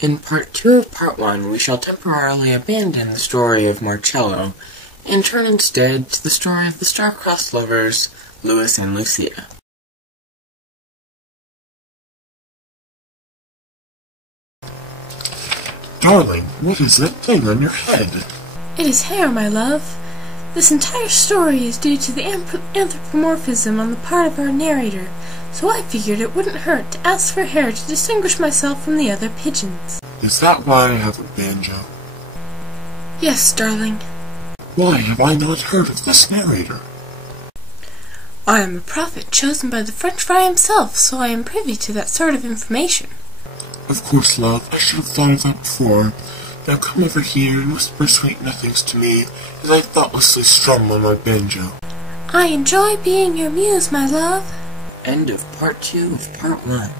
In part 2 of part 1, we shall temporarily abandon the story of Marcello and turn instead to the story of the star-crossed lovers, Louis and Lucia. Darling, what is that thing on your head? It is hair, my love. This entire story is due to the anthropomorphism on the part of our narrator, so I figured it wouldn't hurt to ask for hair to distinguish myself from the other pigeons. Is that why I have a banjo? Yes, darling. Why have I not heard of this narrator? I am a prophet chosen by the French fry himself, so I am privy to that sort of information. Of course, love, I should have thought of that before. Now come over here and whisper sweet nothings to me as I thoughtlessly strum on my banjo. I enjoy being your muse, my love. End of part 2 of part 1.